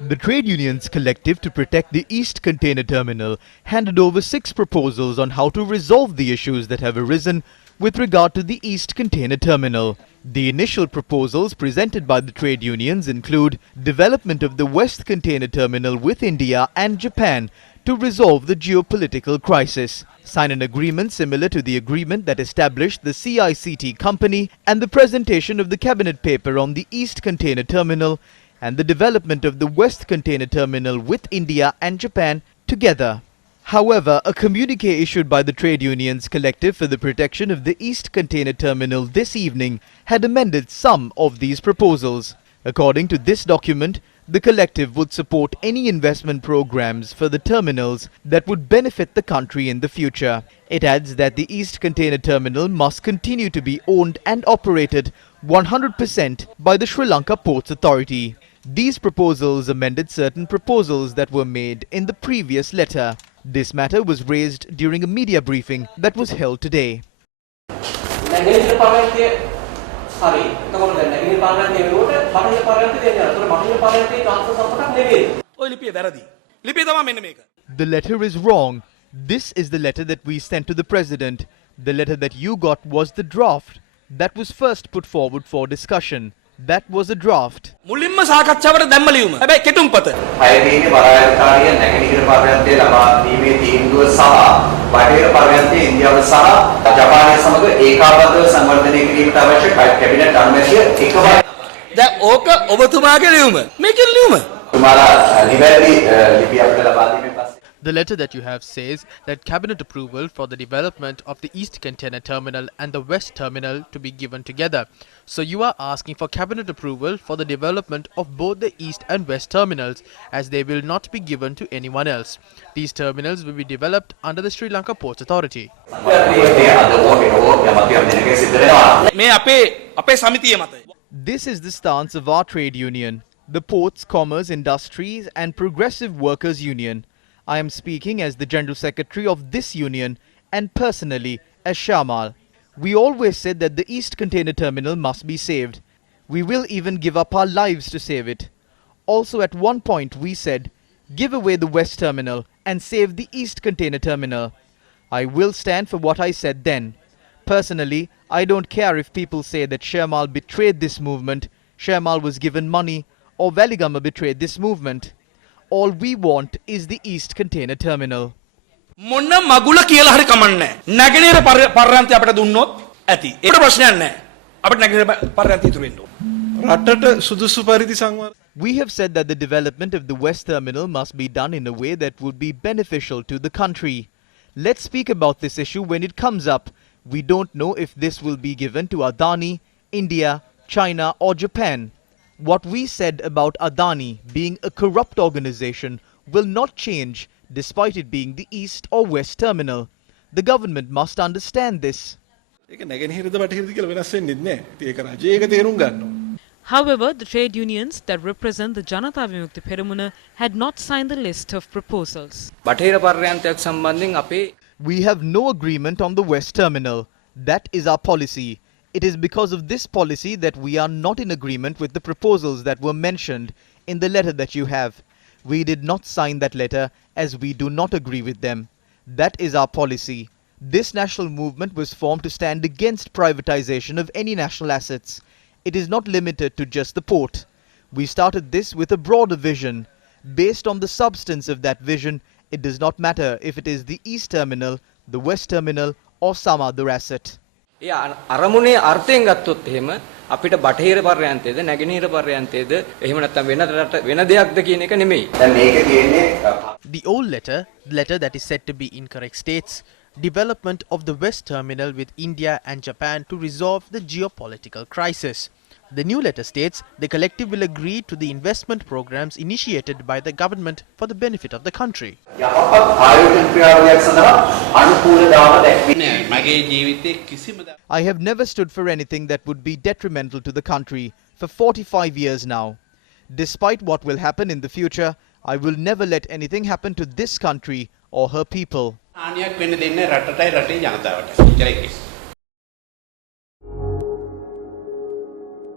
The trade unions collective to protect the East Container Terminal handed over 6 proposals on how to resolve the issues that have arisen with regard to the East Container Terminal. The initial proposals presented by the trade unions include development of the West Container Terminal with India and Japan to resolve the geopolitical crisis, sign an agreement similar to the agreement that established the ECT company, and the presentation of the cabinet paper on the East Container Terminal and the development of the West Container Terminal with India and Japan together. However, a communique issued by the Trade Unions Collective for the Protection of the East Container Terminal this evening had amended some of these proposals. According to this document, the collective would support any investment programs for the terminals that would benefit the country in the future. It adds that the East Container Terminal must continue to be owned and operated 100% by the Sri Lanka Ports Authority. These proposals amended certain proposals that were made in the previous letter. This matter was raised during a media briefing that was held today. The letter is wrong. This is the letter that we sent to the President. The letter that you got was the draft that was first put forward for discussion. That was a draft. The letter that you have says that cabinet approval for the development of the East Container Terminal and the West Terminal to be given together. So you are asking for cabinet approval for the development of both the East and West terminals, as they will not be given to anyone else. These terminals will be developed under the Sri Lanka Ports Authority. This is the stance of our trade union, the Ports, Commerce, Industries and Progressive Workers Union. I am speaking as the General Secretary of this union and personally as Shamal. We always said that the East Container Terminal must be saved. We will even give up our lives to save it. Also at one point we said, give away the West Terminal and save the East Container Terminal. I will stand for what I said then. Personally, I don't care if people say that Shamal betrayed this movement, Shamal was given money, or Veligama betrayed this movement. All we want is the East Container Terminal. We have said that the development of the West Terminal must be done in a way that would be beneficial to the country. Let's speak about this issue when it comes up. We don't know if this will be given to Adani, India, China or Japan. What we said about Adani being a corrupt organization will not change despite it being the East or West Terminal. The government must understand this. However, the trade unions that represent the Janata Vimukti Peramuna had not signed the list of proposals. We have no agreement on the West Terminal. That is our policy. It is because of this policy that we are not in agreement with the proposals that were mentioned in the letter that you have. We did not sign that letter as we do not agree with them. That is our policy. This national movement was formed to stand against privatization of any national assets. It is not limited to just the port. We started this with a broader vision. Based on the substance of that vision, it does not matter if it is the East Terminal, the West Terminal or some other asset. අරමුණේ අර්ථයෙන් ගත්තොත් එහෙම අපිට බටහිර පර්යන්තයේද නැගෙනහිර පර්යන්තයේද එහෙම නැත්නම් වෙන දෙයක්ද කියන එක නෙමෙයි. දැන් මේකේ තියෙන්නේ The old letter, the letter that is said to be incorrect, states development of the West Terminal with India and Japan to resolve the geopolitical crisis. The new letter states the collective will agree to the investment programs initiated by the government for the benefit of the country. I have never stood for anything that would be detrimental to the country for 45 years now. Despite what will happen in the future, I will never let anything happen to this country or her people.